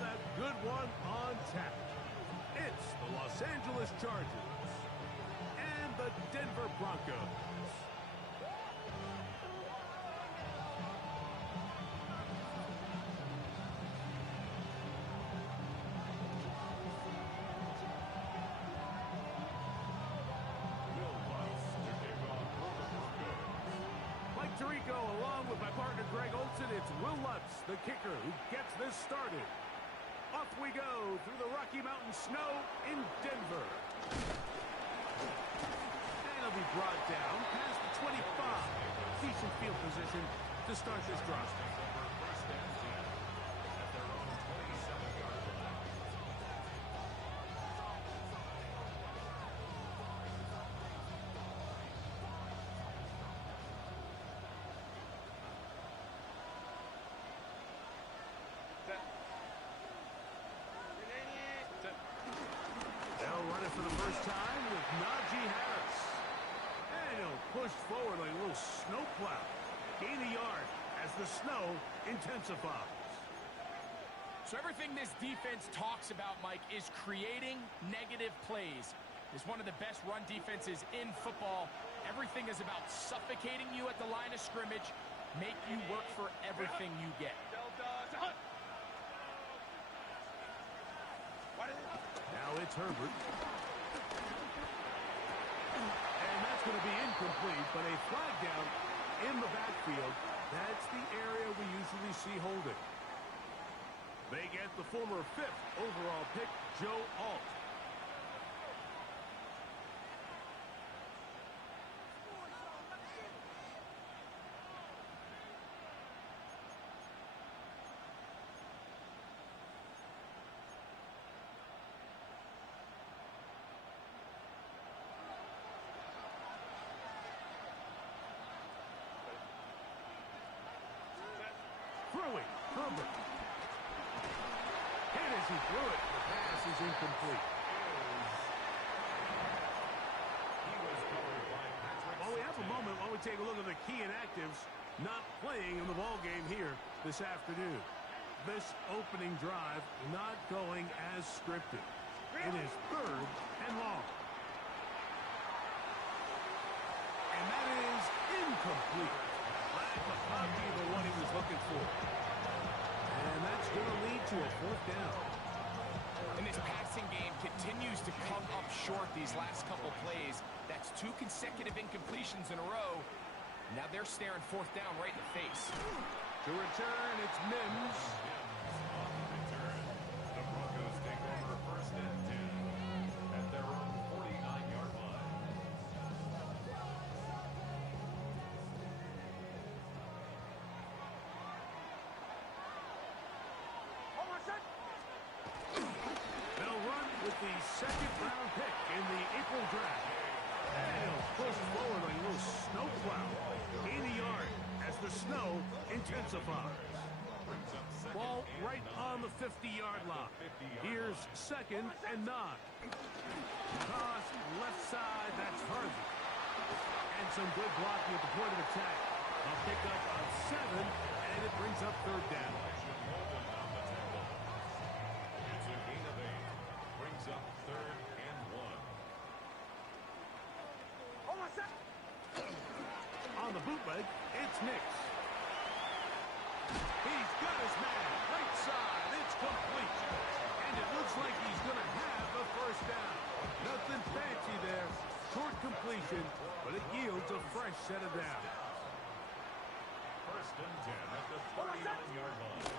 got a good one on tap. It's the Los Angeles Chargers and the Denver Broncos. Mike Tirico, along with my partner Greg Olsen, it's Will Lutz, the kicker, who gets this started. Off we go through the Rocky Mountain snow in Denver. And he'll be brought down past the 25. Decent field position to start this drive. They'll run it for the first time with Najee Harris. And he'll push forward like a little snowplow. Gain a yard as the snow intensifies. So everything this defense talks about, Mike, is creating negative plays. It's one of the best run defenses in football. Everything is about suffocating you at the line of scrimmage, make you work for everything you get. Now it's Herbert. And that's going to be incomplete, but a flag down in the backfield. That's the area we usually see holding. They get the former 5th overall pick, Joe Alt. Throwing, Herbert. Hit as he threw it. The pass is incomplete. Well, we have a moment while we take a look at the key inactives not playing in the ball game here this afternoon. This opening drive not going as scripted. It is 3rd and long. And that is incomplete. Lack of copy of what he was looking for. And that's going to lead to a 4th down. And this passing game continues to come up short these last couple plays. That's 2 consecutive incompletions in a row. Now they're staring 4th down right in the face. To return, it's Mims. The Broncos take over 1st and 10 at their own 49-yard line. They'll run with the 2nd-round pick in the April draft. And he'll push forward like a little snowplow. Gain a yard as the snow intensifies. Ball right on the 50-yard line. Here's 2nd and 9. Toss left side, that's Harvey. And some good blocking at the point of attack. A pickup of 7, and it brings up 3rd down. It's a gain of 8. Brings up 3rd and 1. On the bootleg, it's Nix. He's got his man. Right side. It's complete. And it looks like he's going to have a 1st down. Nothing fancy there. Short completion, but it yields a fresh set of downs. 1st and 10 at the 49-yard line.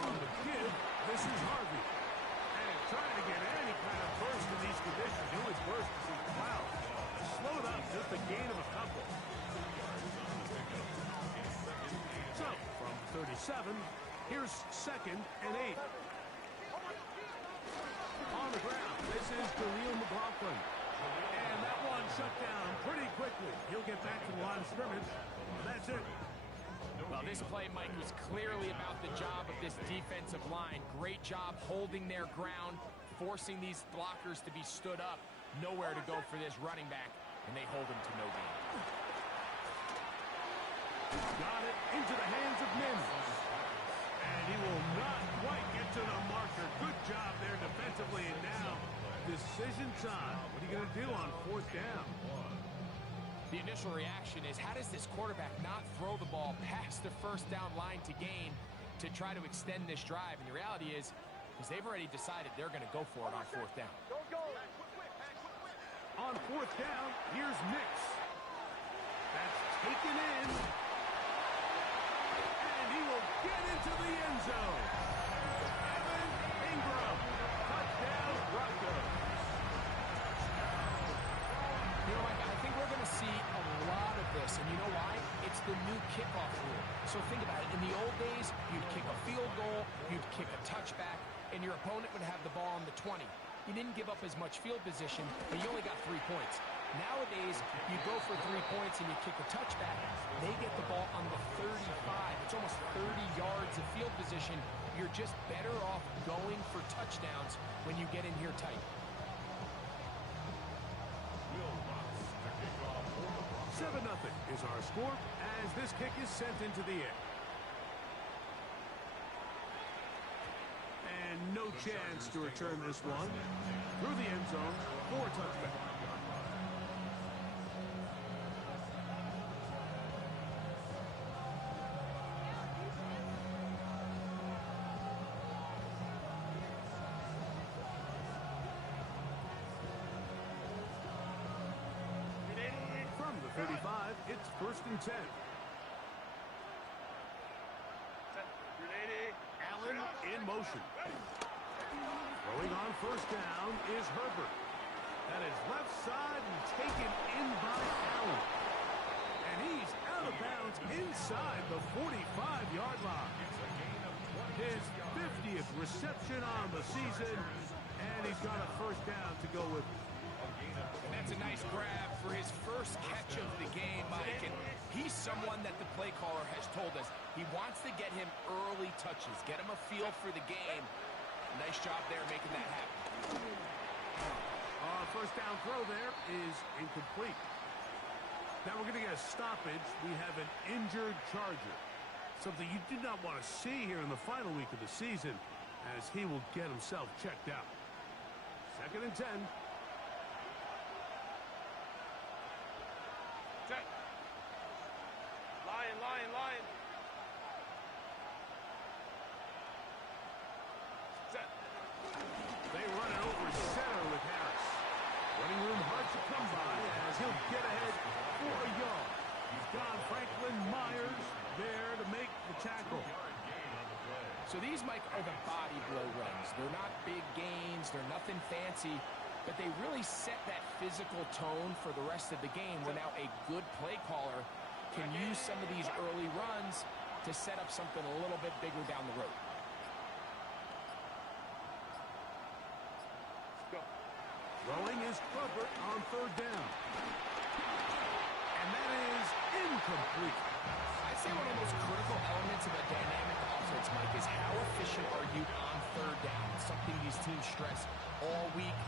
On the give, this is Harvey. And trying to get any kind of burst in these conditions. The only burst is these clouds. Slowed up, just a gain of a couple. So, from 37, here's 2nd and 8. On the ground, this is Khalil McLaughlin. And that one shut down pretty quickly. He'll get back to the line of scrimmage. That's it. Well, this play, Mike, was clearly about the job of this defensive line. Great job holding their ground, forcing these blockers to be stood up. Nowhere to go for this running back, and they hold him to no gain. Got it into the hands of Mims. And he will not quite get to kicks on. What are you going to do on fourth down? The initial reaction is, how does this quarterback not throw the ball past the first down line to gain to try to extend this drive? And the reality is they've already decided they're going to go for it on fourth down. On fourth down, here's Nix. That's taken in. And he will get into the end zone. Evan Ingram. Touchdown, Broncos. You know, Mike, I think we're going to see a lot of this, and you know why? It's the new kickoff rule. So think about it. In the old days, you'd kick a field goal, you'd kick a touchback, and your opponent would have the ball on the 20. You didn't give up as much field position, but you only got 3 points. Nowadays, you go for 3 points and you kick a touchback. They get the ball on the 35. It's almost 30 yards of field position. You're just better off going for touchdowns when you get in here tight. 7-0 is our score as this kick is sent into the air. And no chance to return this one through the end zone for a touchback. From the 35, it's 1st and 10. Allen in motion. Throwing on first down is Herbert. That is left side and taken in by Allen. And he's out of bounds inside the 45-yard line. His 50th reception on the season, and he's got a first down to go with. And that's a nice grab for his first catch of the game, Mike. And he's someone that the play caller has told us he wants to get him early touches, get him a feel for the game. Nice job there making that happen. First down throw there is incomplete. Now we're going to get a stoppage. We have an injured Charger. Something you did not want to see here in the final week of the season, as he will get himself checked out. 2nd and 10. Check. Lion. Set. They run it over center with Harris. Running room hard to come by as he'll get ahead for a yard. He's got Franklin Myers there to make the tackle. So these, Mike, are the body blow runs. They're not big gains. They're nothing fancy. But they really set that physical tone for the rest of the game where now a good play caller can use some of these early runs to set up something a little bit bigger down the road. Throwing is Herbert on 3rd down. And that is incomplete. I'd say one of the most critical elements of a dynamic offense, Mike, is how efficient are you on 3rd down? It's something these teams stress all week.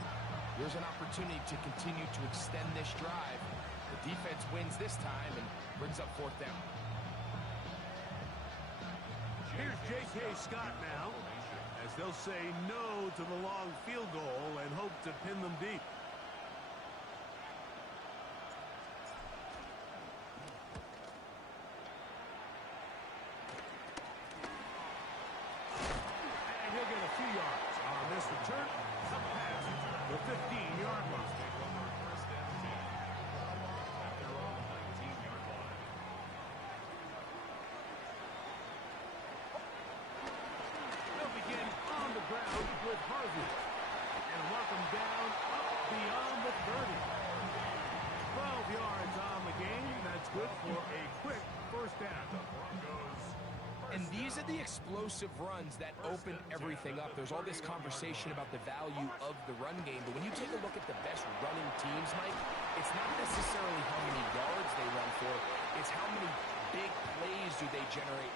There's an opportunity to continue to extend this drive. The defense wins this time and brings up 4th down. Here's J.K. Scott now, as they'll say no to the long field goal and hope to pin them deep. And he'll get a few yards on this return. Up past the 15-yard line. With Harvey and walk him down up beyond the 30. 12 yards on the game. That's good for a quick first down. And these are the explosive runs that open everything up. There's all this conversation about the value of the run game, but when you take a look at the best running teams, Mike, it's not necessarily how many yards they run for, it's how many big plays do they generate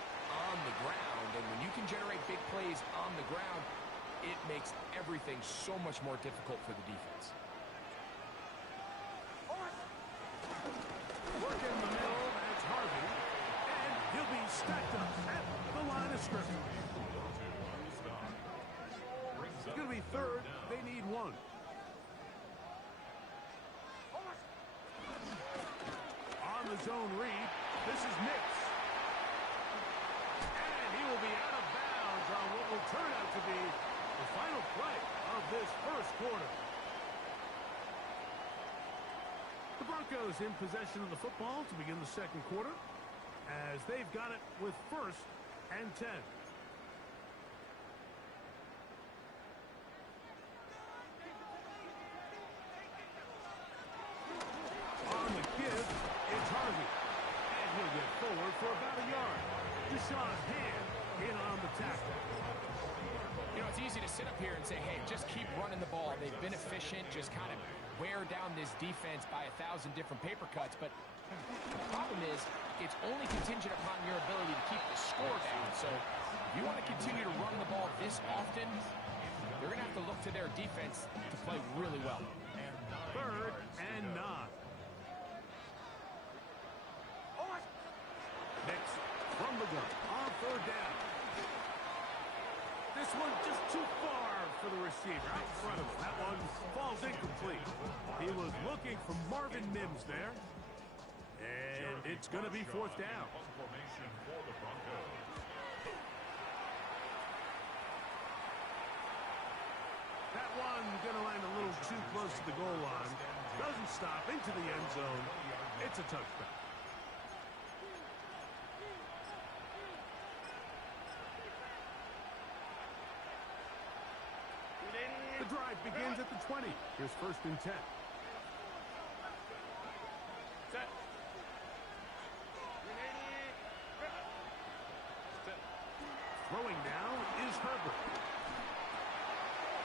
on the ground. And when you can generate big plays on the ground, it makes everything so much more difficult for the defense. Work in the middle, that's Harvey. And he'll be stacked up at the line of scrimmage. It's going to be 3rd. They need 1. a zone read. This is Nix. And he will be out of bounds on what will turn out to be the final play of this first quarter. The Broncos in possession of the football to begin the second quarter, as they've got it with 1st and 10. On the give, it's Harvey. And he'll get forward for about a yard. Deshaun Hand in on the tackle. You know, it's easy to sit up here and say, hey, just keep running the ball. They've been efficient, just kind of wear down this defense by 1,000 different paper cuts. But the problem is, it's only contingent upon your ability to keep the score down. So if you want to continue to run the ball this often, you're going to have to look to their defense to play really well. 3rd and 9. Next, from the gun, on 3rd down. This one just too far for the receiver, out in front of him. That one falls incomplete. He was looking for Marvin Mims there. And it's going to be 4th down. Formation for the Broncos. That one going to land a little too close to the goal line. Doesn't stop into the end zone. It's a touchdown. The drive begins at the 20. Here's 1st and 10. Set. Throwing now is Herbert.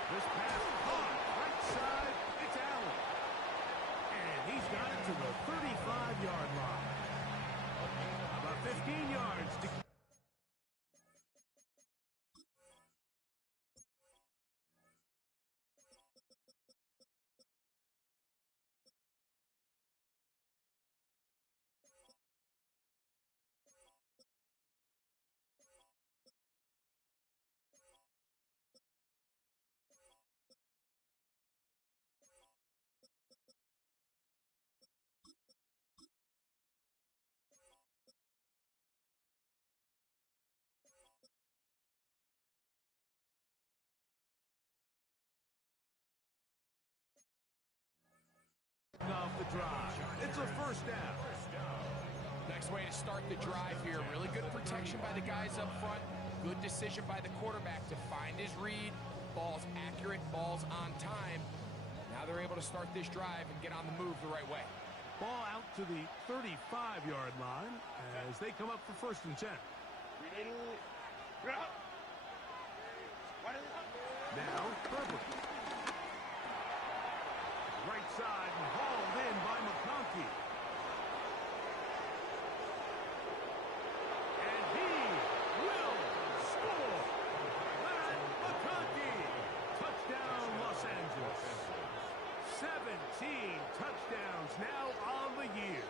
This pass caught right side. It's Allen. And he's got it to the 35-yard line. About 15 yards to off the drive. It's a 1st down. Next way to start the drive here. Really good protection by the guys up front. Good decision by the quarterback to find his read. Ball's accurate, ball's on time. Now they're able to start this drive and get on the move the right way. Ball out to the 35-yard line as they come up for 1st and 10. Now, Herbert. Right side and hauled in by McConkey. And he will score. Leonard McConkey. Touchdown, Los Angeles. 17 touchdowns now on the year.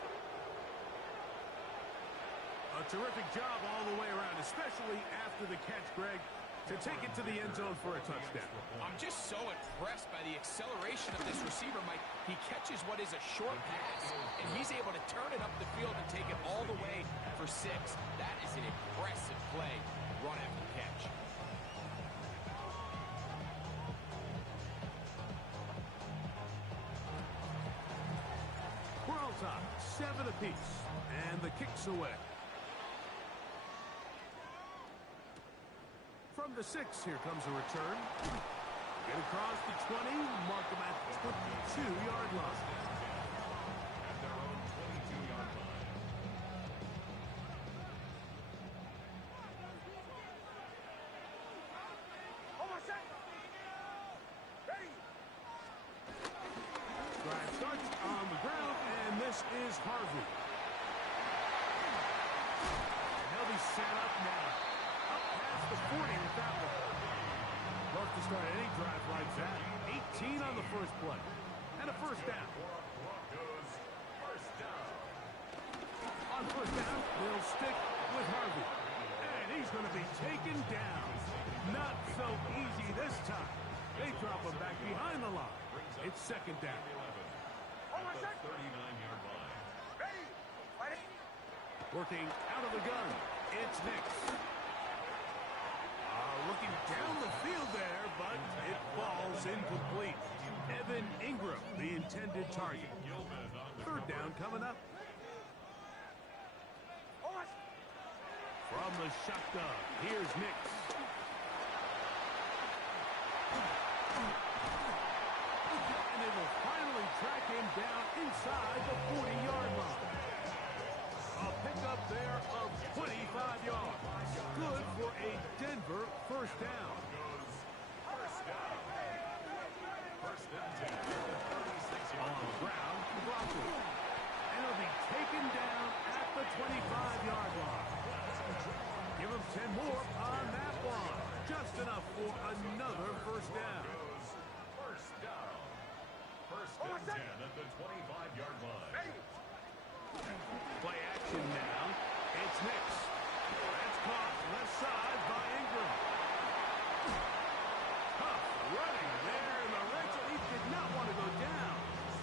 A terrific job all the way around, especially after the catch, Greg, to take it to the end zone for a touchdown. I'm just so impressed by the acceleration of this receiver, Mike. He catches what is a short pass, and he's able to turn it up the field and take it all the way for 6. That is an impressive play, run after catch. We're all tied, 7 apiece, and the kick's away. From the 6, here comes a return. Get across the 20, mark them at the 22-yard line. At their own 22-yard line. Drive starts on the ground, and this is Harvey. And he'll be set up now. Up past the 40 with that one. Love to start any drive like that. 18 on the first play. And a 1st down. Broncos, 1st down. On 1st down, they'll stick with Harvey. And he's going to be taken down. Not so easy this time. They drop him back behind the line. It's 2nd down. At the 39-yard line. Working out of the gun, it's Nix. Looking down the field there, but it falls incomplete. Evan Ingram, the intended target. Third down coming up. From the shotgun, here's Nix. And they will finally track him down inside the 40-yard line. A pickup there of 25 yards. Good for a Denver first down. On the ground, Broccoli. And it'll be taken down at the 25-yard line. Give him 10 more on that one. Just enough for another first down. First and 10 at the 25-yard line. Play action now. It's Nix. That's caught left side by Ingram. Tough running there in the red zone. He did not want to go down.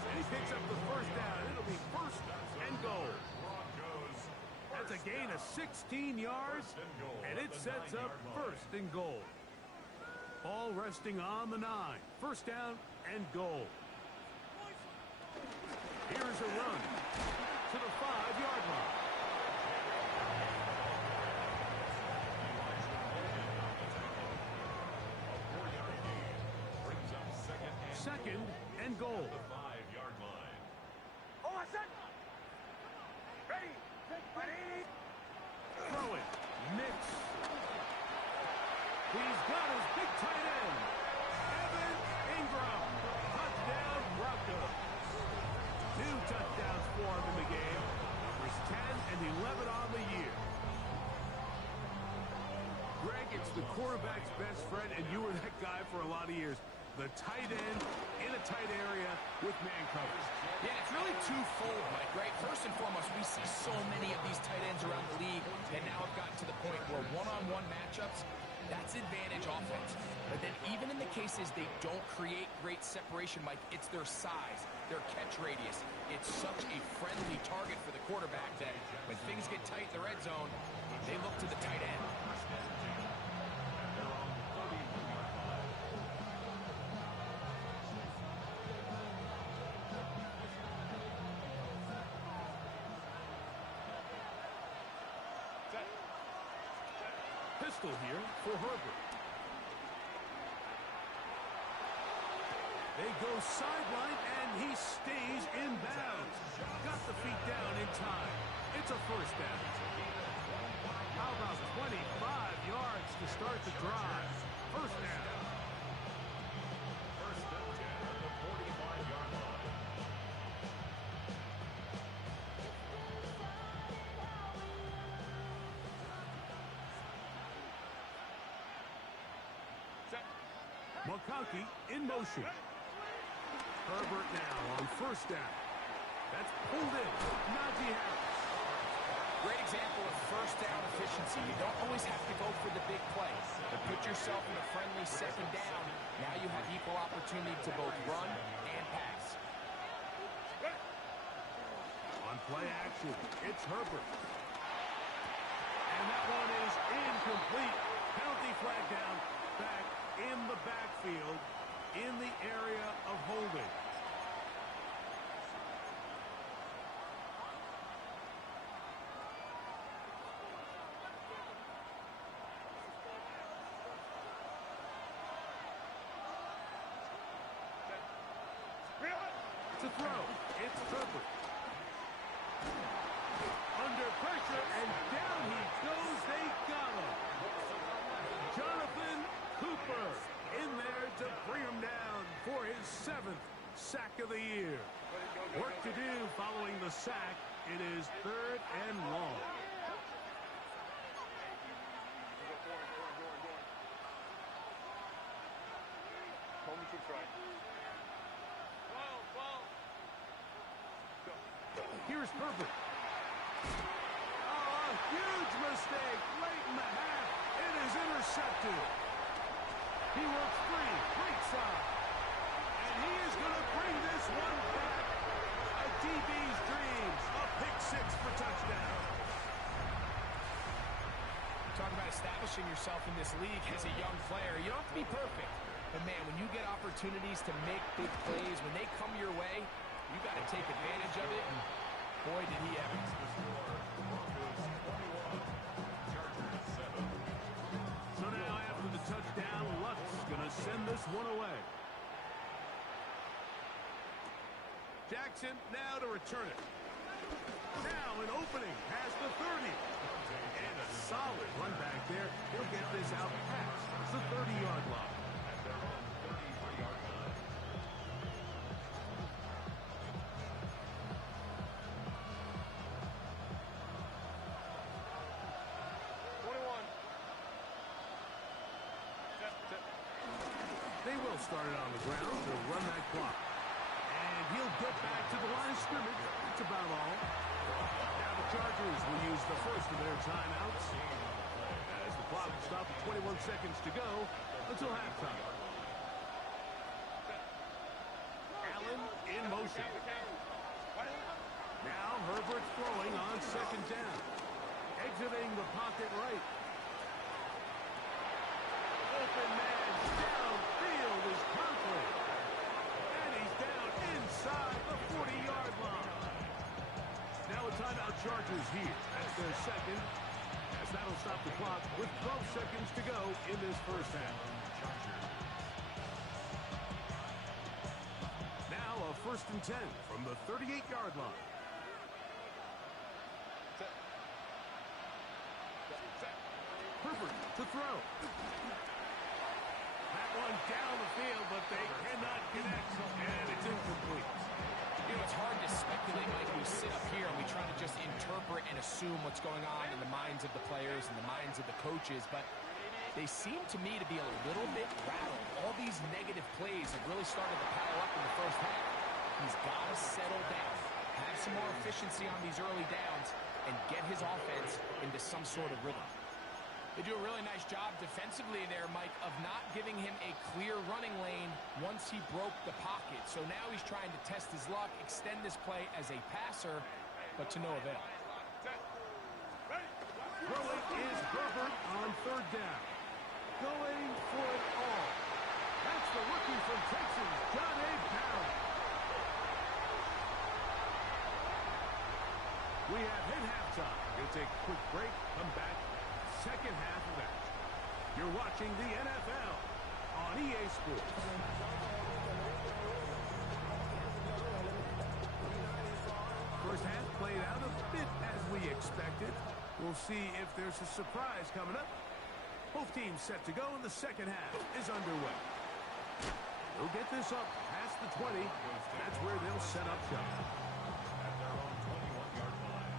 And he picks up the first down. It'll be first and goal. That's a gain of 16 yards, and it sets up first and goal. Ball resting on the 9. First down and goal. Here's a run to the 5-yard line. Second and goal. The 5-yard line. Throw it. Nix. He's got his big tight end. Evan Ingram. Touchdown, Broncos. 2 touchdowns for him in the game. Numbers 10 and 11 on the year. Greg, it's the quarterback's best friend, and you were that guy for a lot of years. The tight end in a tight area with man coverage. Yeah, it's really twofold, Mike, right? First and foremost, we see so many of these tight ends around the league, and now have gotten to the point where one-on-one matchups, that's advantage offense. But then even in the cases they don't create great separation, Mike, it's their size, their catch radius. It's such a friendly target for the quarterback that when things get tight in the red zone, they look to the tight end. Pistol here for Herbert. They go sideline, and he stays in bounds. Got the feet down in time. It's a first down. How about 25 yards to start the drive? First down. First and 10 at the 45-yard line. McConkey in motion. Herbert now on first down. That's pulled in. Najee Harris. Great example of first down efficiency. You don't always have to go for the big play, but put yourself in a friendly second down. Now you have equal opportunity to both run and pass. On play action, it's Herbert. And that one is incomplete. Penalty flag down. Back in the backfield, in the area of holding. To throw, it's Herbert. Under pressure, and down he goes. They got him. Jonathan Cooper in there to bring him down for his 7th sack of the year. Work to do following the sack. It is 3rd and long. Here's Herbert. Oh, a huge mistake late in the half. It is intercepted. He works free, right side. And he is going to bring this one back DB's dreams. A pick six for touchdown. Talk about establishing yourself in this league as a young player. You don't have to be perfect. But, man, when you get opportunities to make big plays, when they come your way, you got to take advantage of it. And boy, did he ever. So now after the touchdown, Luck's going to send this one away. Jackson now to return it. Now an opening has the 30. And a solid run back there. He'll get this out past the 30-yard line. At their own 33-yard line. They will start it on the ground to run that clock. And he'll get back to the line of scrimmage. That's about all. Now the Chargers will use the first of their timeouts as the clock will stop at 21 seconds to go until halftime. Allen in motion. Now Herbert throwing on second down. Exiting the pocket right. Open man downfield is Conklin. And he's down inside the 40-yard line. Now a timeout Chargers here. That's their second. As that'll stop the clock with 12 seconds to go in this first half. Now a 1st and 10 from the 38-yard line. Herbert to throw. That one down the field, but they cannot connect, and it's incomplete. You know, it's hard to speculate, Mike. We sit up here and we try to just interpret and assume what's going on in the minds of the players and the minds of the coaches, but they seem to me to be a little bit rattled. All these negative plays have really started to pile up in the first half. He's got to settle down, have some more efficiency on these early downs, and get his offense into some sort of rhythm. They do a really nice job defensively there, Mike, of not giving him a clear running lane once he broke the pocket. So now he's trying to test his luck, extend this play as a passer, but to no avail. Throwing is Herbert on third down. Going for it all. That's the rookie from Texas, John A. Barrett. We have hit halftime. Going to take a quick break, come back. Second half of action. You're watching the NFL on EA Sports. First half played out a bit as we expected. We'll see if there's a surprise coming up. Both teams set to go, and the second half is underway. They'll get this up past the 20. That's where they'll set up shop. At their own 21-yard line.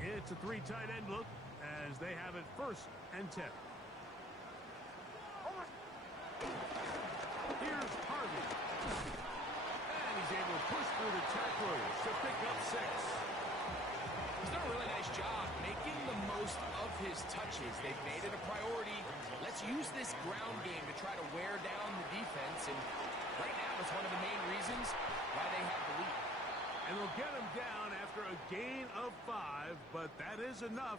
It's a 3 tight end look as they have it 1st and 10. Here's Harvey. And he's able to push through the tacklers to pick up 6. He's done a really nice job making the most of his touches. They've made it a priority. Let's use this ground game to try to wear down the defense. And right now, it's one of the main reasons why they have the lead. And they'll get him down after a gain of 5, but that is enough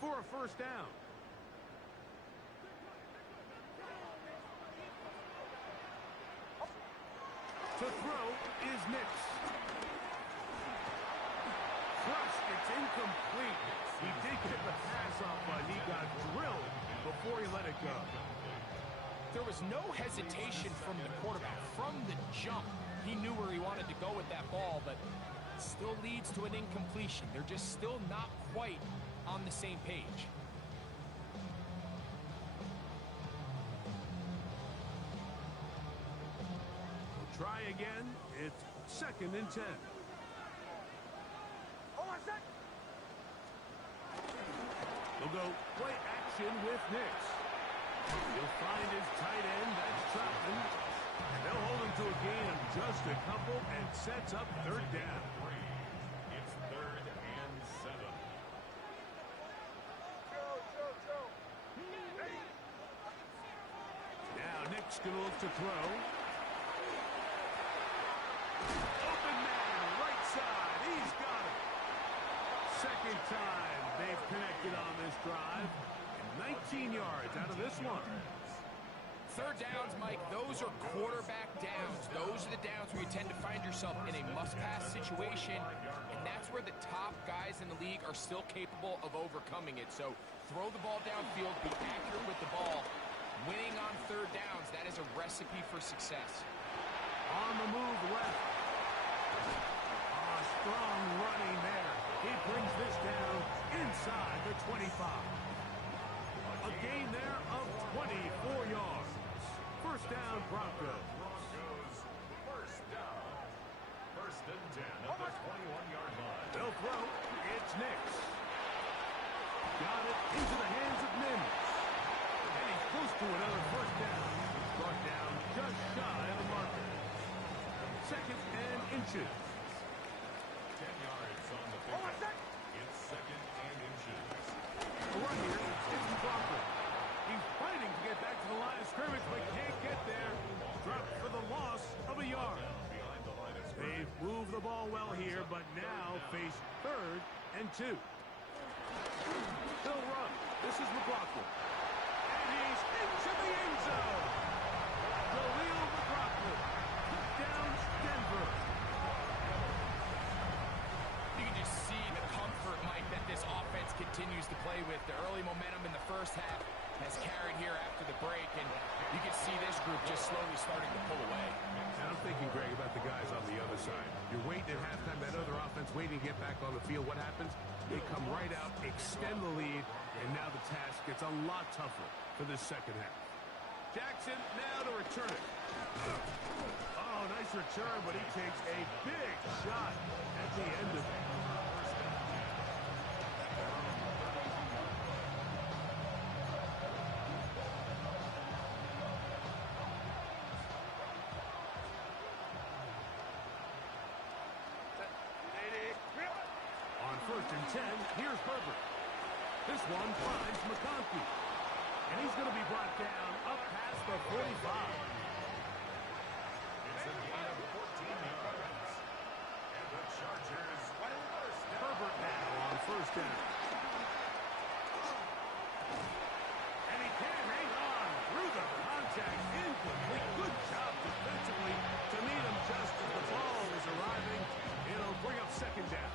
for a first down. To throw is Nix. Thrust, it's incomplete. He did get the pass off, but he got drilled before he let it go. There was no hesitation from the quarterback. From the jump, he knew where he wanted to go with that ball, but it still leads to an incompletion. They're just still not quite on the same page. Try again. It's 2nd and 10. They'll go play action with Nix. He'll find his tight end. That's Troutman. They'll hold him to a gain of just a couple and sets up 3rd down. It's 3rd and 7. Now Nix going to look to throw. second time they've connected on this drive. 19 yards out of this one. Third downs, Mike, those are quarterback downs. Those are the downs where you tend to find yourself in a must-pass situation, and that's where the top guys in the league are still capable of overcoming it. So throw the ball downfield, be accurate with the ball. Winning on third downs, that is a recipe for success. On the move left. Strong running there. He brings this down inside the 25. A gain there of 24 yards. First down, Broncos. First down. First and 10 at the 21-yard line. They'll throw. It's Nix. Got it into the hands of Mims. And he's close to another first down. Brought down just shy of the marker. Second and inches. 10 yards on the pickup. It's second and inches. A run here. It's McLaughlin. He's fighting to get back to the line of scrimmage, but can't get there. Dropped for the loss of a yard. Behind the line of scrimmage. They've moved the ball well here, but now face third and 2. They'll run. This is McLaughlin. And he's into the end zone. Khalil McLaughlin downs Denver. You can just see the comfort, Mike, that this offense continues to play with. The early momentum in the first half has carried here after the break, and you can see this group just slowly starting to pull away. And I'm thinking, Greg, about the guys on the other side. You're waiting at halftime, that other offense waiting to get back on the field. What happens? They come right out, extend the lead, and now the task gets a lot tougher for this second half. Jackson now to return it. Oh, nice return, but he takes a big shot at the end of it. On first and 10, here's Herbert. This one finds McConkey. And he's going to be brought down up past the 45. It's a gain of 14 yards. And the Chargers first down. Herbert now on first down. And he can hang on through the contact. Incomplete. Good job defensively to meet him just as the ball is arriving. It'll bring up second down.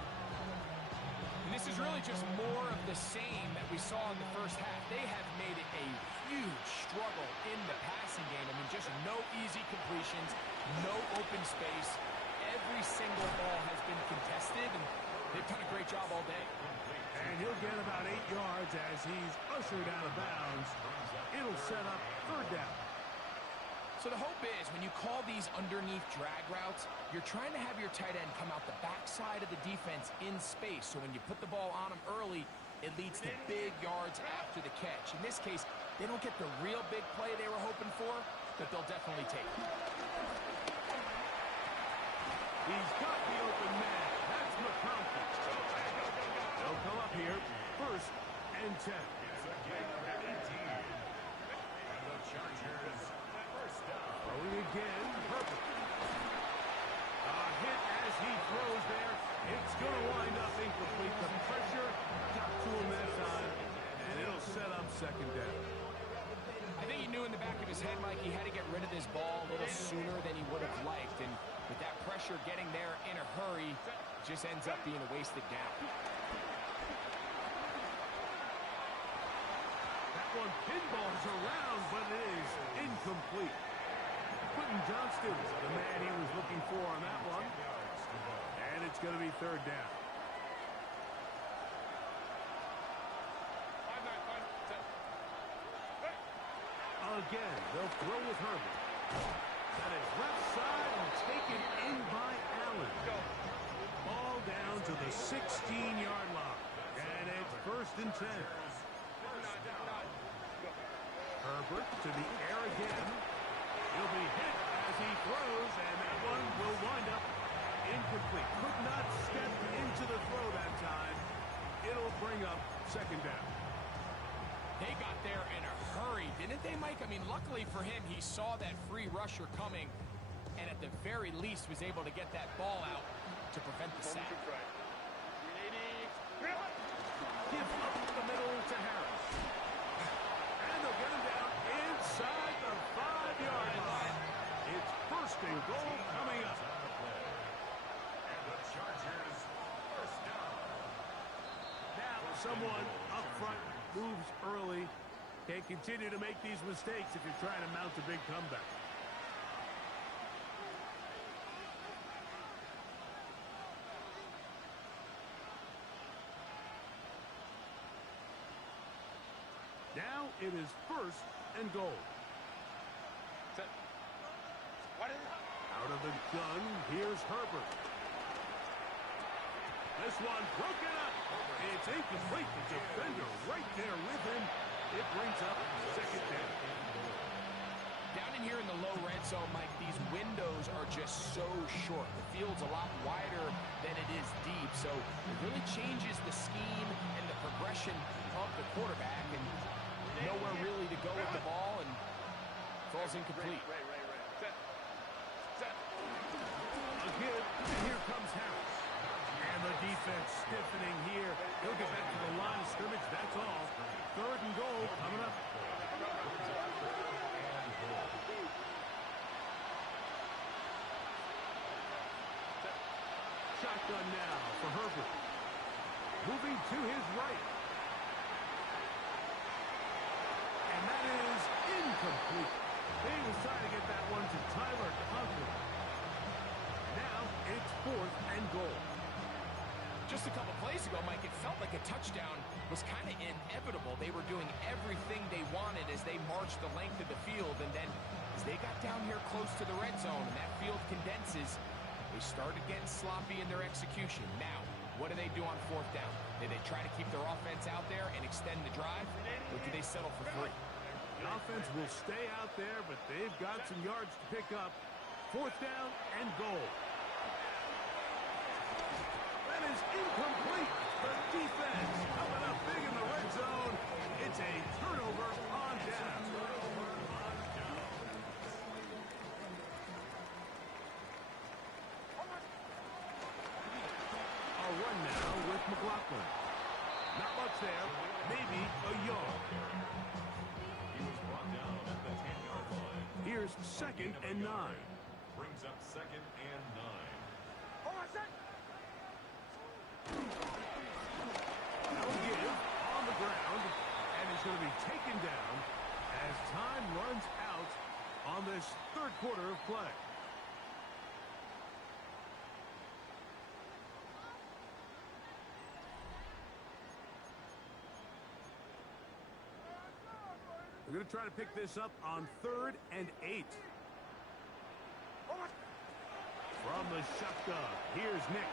And this is really just more of the same that we saw in the first half. They have made it a huge struggle in the passing game. I mean, just no easy completions, no open space. Every single ball has been contested, and they've done a great job all day. And he'll get about 8 yards as he's ushered out of bounds. It'll set up third down. So the hope is when you call these underneath drag routes, you're trying to have your tight end come out the backside of the defense in space. So when you put the ball on him early, it leads to big yards after the catch. In this case, they don't get the real big play they were hoping for, but they'll definitely take it. He's got the open man. That's McConkey. They'll come up here. First and 10. It's a gain of 18. And the Chargers first down. Throwing again. Herbert. A hit as he throws there. It's going to wind up incomplete. The pressure got to him that time, and it'll set up second down. I think he knew in the back of his head, Mike, he had to get rid of this ball a little sooner than he would have liked. And with that pressure getting there in a hurry, it just ends up being a wasted down. That one pinballs around, but it is incomplete. Quentin Johnston, the man he was looking for on that one. And it's going to be third down. Again, they'll throw with Herbert. That is left side and taken in by Allen. Ball down to the 16-yard line. And it's first and 10. Herbert to the air again. He'll be hit as he throws, and that one will wind up incomplete. Could not step into the throw that time. It'll bring up second down. They got there in a hurry, didn't they, Mike? I mean, luckily for him, he saw that free rusher coming, and at the very least was able to get that ball out to prevent the sack. give up the middle to Harris. And they'll get him down inside the 5-yard line. It's first and goal coming up. And the Chargers first down. Now someone up front moves early. Can't continue to make these mistakes if you're trying to mount a big comeback. Now it is first and goal. Out of the gun, here's Herbert. This one broken up. It's incomplete. The defender right there with him. It brings up second down. Down in here in the low red zone, Mike, these windows are just so short. The field's a lot wider than it is deep, so it really changes the scheme and the progression of the quarterback, and nowhere really to go with the ball, and falls incomplete. Again, and here comes Harris. And the defense stiffening here. He'll get back to the line of scrimmage, that's all. Third and goal coming up. Shotgun now for Herbert. Moving to his right. And that is incomplete. He was trying to get that one to Tyler Conklin. Now it's fourth and goal. Just a couple plays ago, Mike, it felt like a touchdown was kind of inevitable. They were doing everything they wanted as they marched the length of the field, and then as they got down here close to the red zone and that field condenses, they started getting sloppy in their execution. Now, what do they do on fourth down? Do they try to keep their offense out there and extend the drive, or do they settle for 3? The offense will stay out there, but they've got some yards to pick up. Fourth down and goal. That is incomplete. The defense coming up big in the red zone. It's a turnover on down. A run now with McLaughlin. Not much there. Maybe a yard. He was brought down at the 10-yard line. Here's second and 9. Brings up second and 9. Now give on the ground, and he's going to be taken down as time runs out on this third quarter of play. They're going to try to pick this up on 3rd and 8. From the shotgun, here's Nix.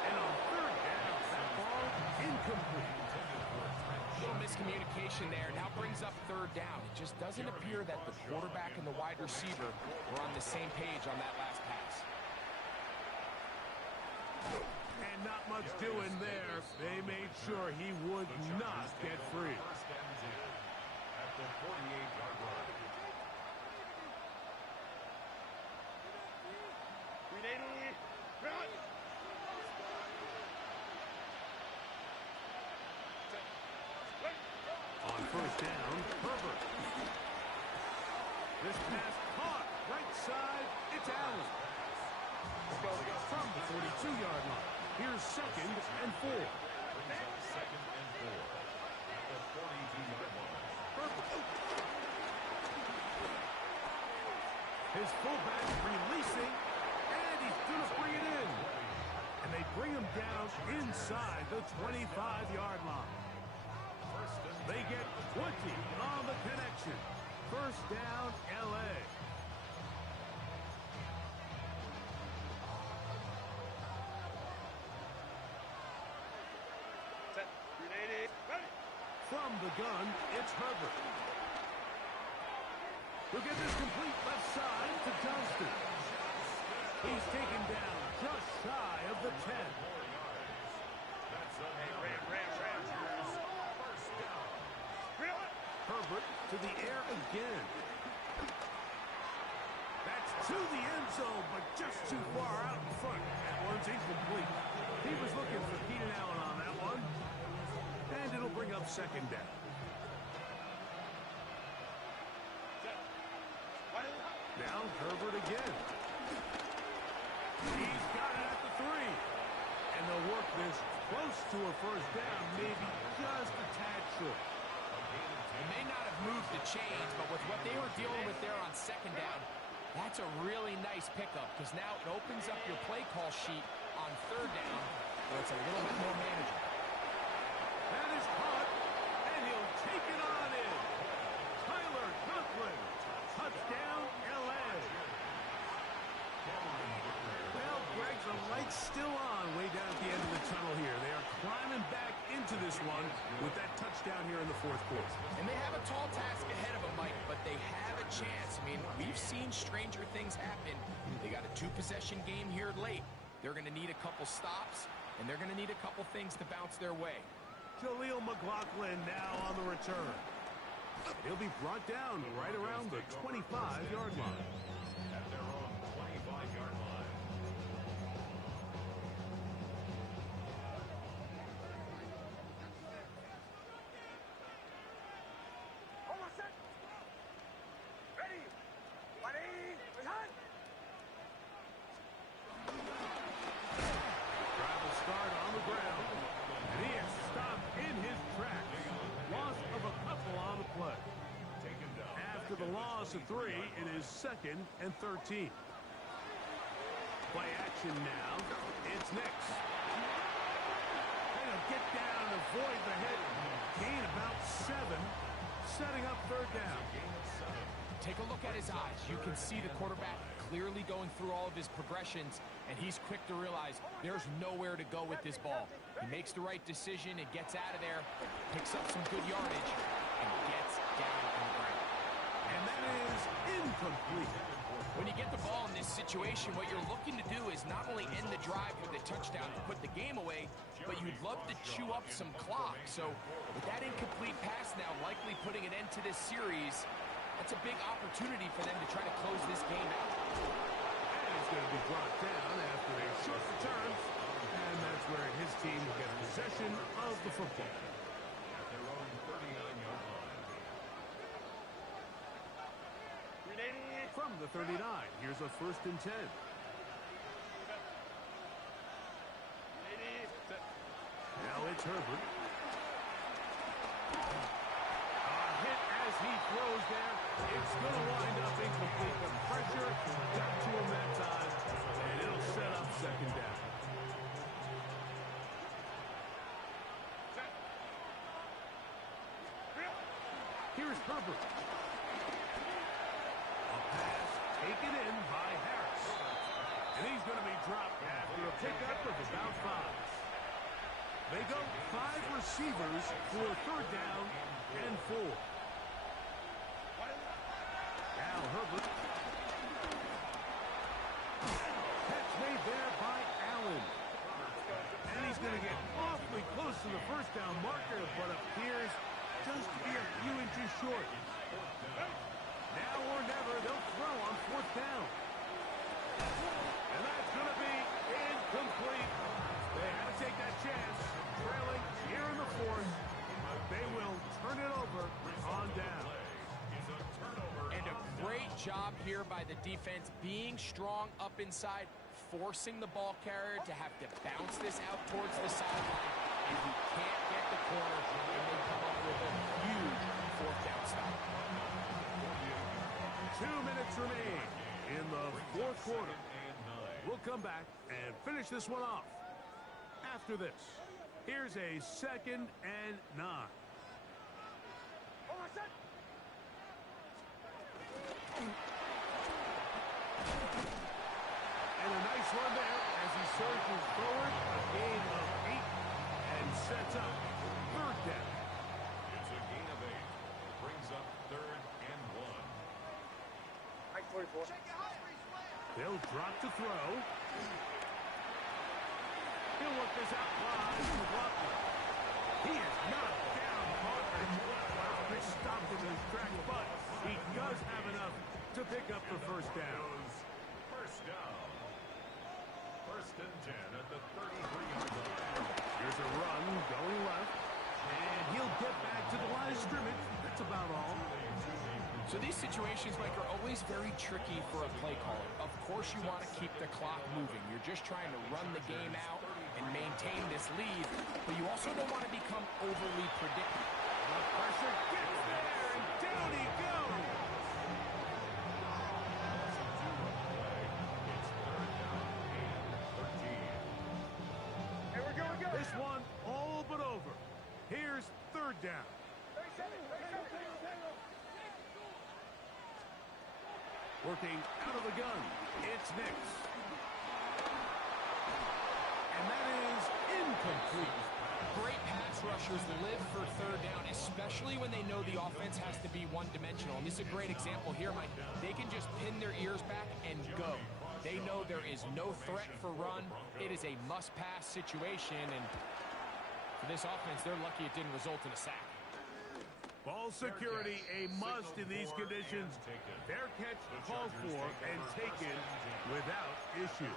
And on 3rd down, that ball incomplete. A little miscommunication there. Now brings up 3rd down. It just doesn't appear that the quarterback and the wide receiver were on the same page on that last pass. And not much doing there. They made sure he would not get free. First and 10 at the 48-yard line. On first down, Herbert. This pass caught right side. It's Allen. From the 42-yard line. Here's second and 4. Brings up second and 4 at the 42-yard line. His fullback releasing, and he's going to bring it in. And they bring him down inside the 25-yard line. They get 20 on the connection. First down, L.A. From the gun, it's Herbert. He'll get this complete left side to Johnston. He's taken down just shy of the 10. Herbert to the air again. That's to the end zone, but just too far out in front. That one's incomplete. He was looking for Keenan Allen on that one. And it'll bring up second down. Now Herbert again. He's got it at the 3. And they'll work this close to a first down, maybe just a tad short. They may not have moved the chains, but with what they were dealing with there on second down, that's a really nice pickup because now it opens up your play call sheet on third down where it's a little bit more manageable. That is caught, and he'll take it on in. Tyler Conklin, touchdown, L.A. Well, Greg, the light's still on way down at the end of the tunnel here. They are climbing back into this one with that touchdown here in the fourth quarter. And they have a tall task ahead of them, Mike, but they have a chance. I mean, we've seen stranger things happen. They got a 2-possession game here late. They're going to need a couple stops, and they're going to need a couple things to bounce their way. Jaleel McLaughlin now on the return. He'll be brought down right around the 25-yard line. At their own 25-yard line. Travel start on the ground. And he is stopped in his tracks. Loss of a couple on the play. Taken down. After the loss of 3, it is 2nd and 13. Play action now. It's Nix. And he'll get down and avoid the hit. Gain about 7. Setting up third down. Take a look at his eyes. You can see the quarterback clearly going through all of his progressions, and he's quick to realize there's nowhere to go with this ball. He makes the right decision and gets out of there, picks up some good yardage, and gets down on the ground. And that is incomplete. When you get the ball in this situation, what you're looking to do is not only end the drive with a touchdown to put the game away, but you'd love to chew up some clock. So with that incomplete pass now likely putting an end to this series, that's a big opportunity for them to try to close this game out. And he's going to be brought down after a short return. And that's where his team will get possession of the football. At their own 39-yard line. From the 39, here's a 1st and 10. Now it's Herbert. A hit as he throws there. It's going to wind up incomplete. The pressure got to him that time, and it'll set up second down. Here's Herbert. A pass taken in by Harris. And he's going to be dropped after a pickup of about 5. They go 5 receivers for third down and 4. Now Herbert. Catch made there by Allen. And he's going to get awfully close to the first down marker, but appears just to be a few inches short. Now or never, they'll throw on 4th down. And that's going to be incomplete. They had to take that chance. Trailing here in the 4th. They will turn it over on down. And a great job here by the defense, being strong up inside, forcing the ball carrier to have to bounce this out towards the sideline, and he can't get the corner, and they come up with a huge 4th down stop. 2 minutes remain in the 4th quarter. We'll come back and finish this one off. After this, here's a 2nd and 9. And a nice run there as he surges forward, a gain of 8, and sets up third down. It's a gain of 8. Brings up 3rd and 1. They'll drop to throw. He'll work this out wide to McLaughlin. He is knocked down hard. Wow, they stopped him in his track, but he does have enough to pick up the first down. First down. 1st and 10 at the 33-yard line. Here's a run going left. And he'll get back to the line of scrimmage. That's about all. So these situations, Mike, are always very tricky for a play caller. Of course you want to keep the clock moving. You're just trying to run the game out and maintain this lead, but you also don't want to become overly predictive. The pressure gets there, and down he goes. Here we go. This one all but over. Here's third down. Working out of the gun, it's Nix. And that is incomplete. Great pass rushers live for third down, especially when they know the offense has to be one-dimensional. And this is a great example here, Mike. They can just pin their ears back and go. They know there is no threat for run. It is a must-pass situation, and for this offense, they're lucky it didn't result in a sack. Ball security a must in these conditions. Fair catch called for and taken without issue.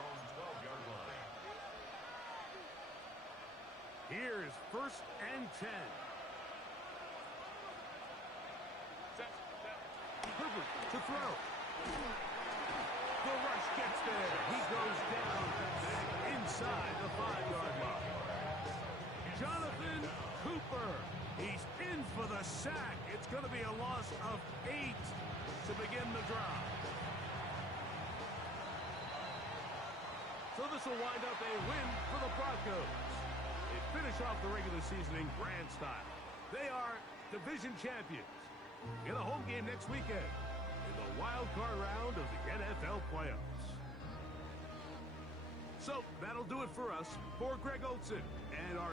Here's 1st and 10. Herbert to throw. The rush gets there. He goes down back inside the 5-yard line. Jonathan Cooper. He's in for the sack. It's going to be a loss of 8 to begin the drive. So this will wind up a win for the Broncos. They finish off the regular season in grand style. They are division champions. Get a home game next weekend in the wild card round of the NFL playoffs. So that'll do it for us. For Greg Olsen and our